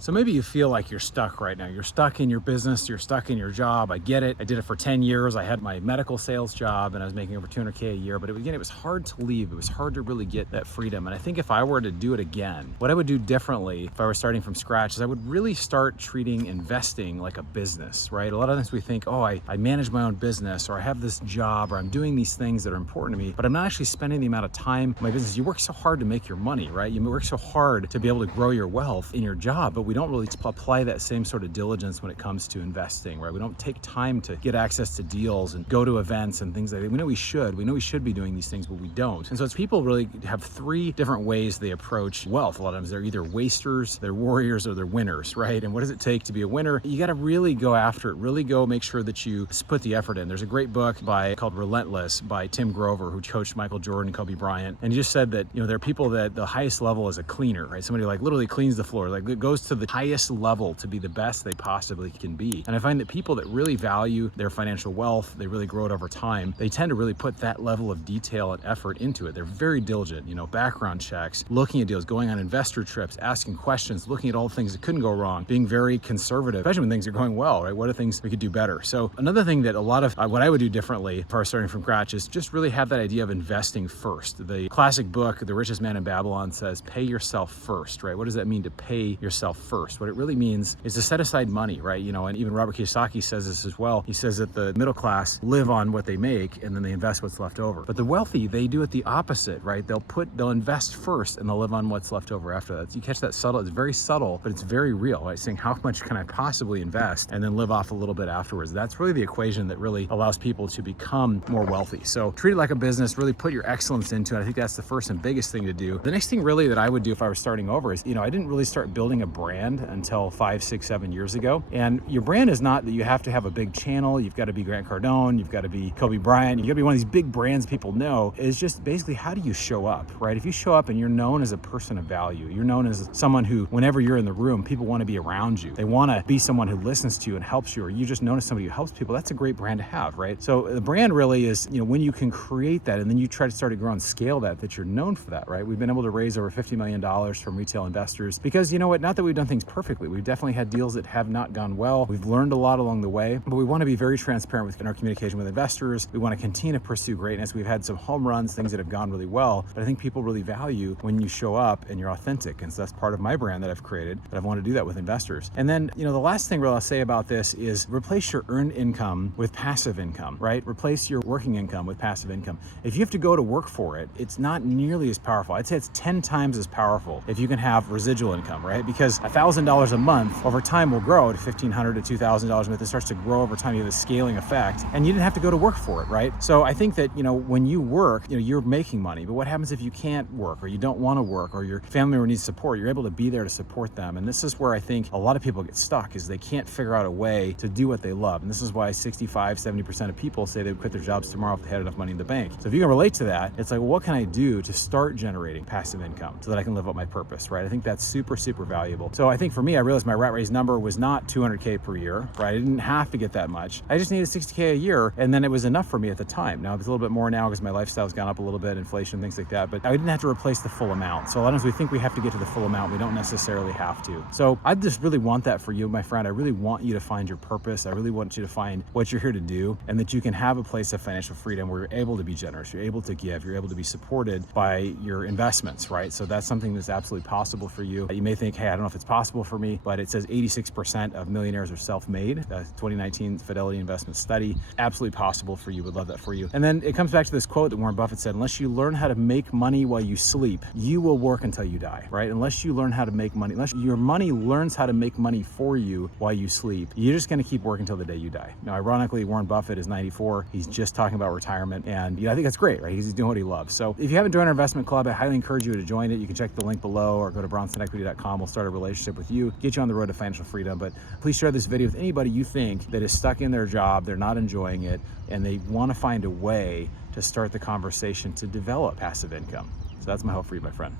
So maybe you feel like you're stuck right now. You're stuck in your business, you're stuck in your job. I get it. I did it for 10 years. I had my medical sales job and I was making over 200K a year, but again, it was hard to leave. It was hard to really get that freedom. And I think if I were to do it again, what I would do differently if I were starting from scratch is I would really start treating investing like a business, right? A lot of times we think, oh, I manage my own business, or I have this job, or I'm doing these things that are important to me, but I'm not actually spending the amount of time in my business. You work so hard to make your money, right? You work so hard to be able to grow your wealth in your job, but we don't really apply that same sort of diligence when it comes to investing, right? We don't take time to get access to deals and go to events and things like that. We know we should be doing these things, but we don't. And so it's people really have three different ways they approach wealth. A lot of times they're either wasters, they're warriors, or they're winners, right? And what does it take to be a winner? You got to really go after it, really go make sure that you put the effort in. There's a great book called Relentless by Tim Grover, who coached Michael Jordan and Kobe Bryant. And he just said that, there are people that the highest level is a cleaner, right? Somebody like literally cleans the floor, like it goes to the highest level to be the best they possibly can be. And I find that people that really value their financial wealth, they really grow it over time, they tend to really put that level of detail and effort into it. They're very diligent, background checks, looking at deals, going on investor trips, asking questions, looking at all the things that couldn't go wrong, being very conservative, especially when things are going well, right? What are things we could do better? So another thing that a lot of what I would do differently if I was starting from scratch is just really have that idea of investing first. The classic book, The Richest Man in Babylon, says, pay yourself first, right? What does that mean to pay yourself first? What it really means is to set aside money, right? And even Robert Kiyosaki says this as well. He says that the middle class live on what they make and then they invest what's left over. But the wealthy, they do it the opposite, right? They'll invest first and they'll live on what's left over after that. So you catch that subtle, it's very subtle, but it's very real, right? Saying how much can I possibly invest and then live off a little bit afterwards. That's really the equation that really allows people to become more wealthy. So treat it like a business, really put your excellence into it. I think that's the first and biggest thing to do. The next thing really that I would do if I was starting over is, I didn't really start building a brand until 5, 6, 7 years ago. And your brand is not that you have to have a big channel. You've got to be Grant Cardone. You've got to be Kobe Bryant. You've got to be one of these big brands people know. It's just basically how do you show up, right? If you show up and you're known as a person of value, you're known as someone who, whenever you're in the room, people want to be around you. They want to be someone who listens to you and helps you, or you just known as somebody who helps people. That's a great brand to have, right? So the brand really is, when you can create that and then you try to start to grow and scale that you're known for that, right? We've been able to raise over $50 million from retail investors because not that we've done things perfectly. We've definitely had deals that have not gone well. We've learned a lot along the way, but we want to be very transparent in our communication with investors. We want to continue to pursue greatness. We've had some home runs, things that have gone really well, but I think people really value when you show up and you're authentic. And so that's part of my brand that I've created, that I want to do that with investors. And then, the last thing I'll say about this is replace your earned income with passive income, right? Replace your working income with passive income. If you have to go to work for it, it's not nearly as powerful. I'd say it's 10 times as powerful if you can have residual income, right? Because $1,000 a month over time will grow to $1,500 to $2,000 a month. It starts to grow over time. You have a scaling effect, and you didn't have to go to work for it, right? So I think that, when you work, you're making money. But what happens if you can't work, or you don't want to work, or your family member needs support? You're able to be there to support them. And this is where I think a lot of people get stuck, is they can't figure out a way to do what they love. And this is why 65, 70% of people say they would quit their jobs tomorrow if they had enough money in the bank. So if you can relate to that, it's like, well, what can I do to start generating passive income so that I can live up my purpose, right? I think that's super, super valuable. So I think for me, I realized my rat race number was not 200K per year, right? I didn't have to get that much. I just needed 60K a year, and then it was enough for me at the time. Now it's a little bit more now because my lifestyle's gone up a little bit, inflation, things like that, but I didn't have to replace the full amount. So a lot of times we think we have to get to the full amount. We don't necessarily have to. So I just really want that for you, my friend. I really want you to find your purpose. I really want you to find what you're here to do, and that you can have a place of financial freedom where you're able to be generous, you're able to give, you're able to be supported by your investments, right? So that's something that's absolutely possible for you. You may think, hey, I don't know if it's possible for me, but it says 86% of millionaires are self-made. 2019 Fidelity Investment Study. Absolutely possible for you. Would love that for you. And then it comes back to this quote that Warren Buffett said, unless you learn how to make money while you sleep, you will work until you die, right? Unless you learn how to make money, unless your money learns how to make money for you while you sleep, you're just going to keep working until the day you die. Now, ironically, Warren Buffett is 94. He's just talking about retirement. And I think that's great, right? He's doing what he loves. So if you haven't joined our investment club, I highly encourage you to join it. You can check the link below or go to bronsonequity.com. We'll start a relationship with you, get you on the road to financial freedom. But please share this video with anybody you think that is stuck in their job, they're not enjoying it, and they want to find a way to start the conversation to develop passive income. So that's my hope for you, my friend.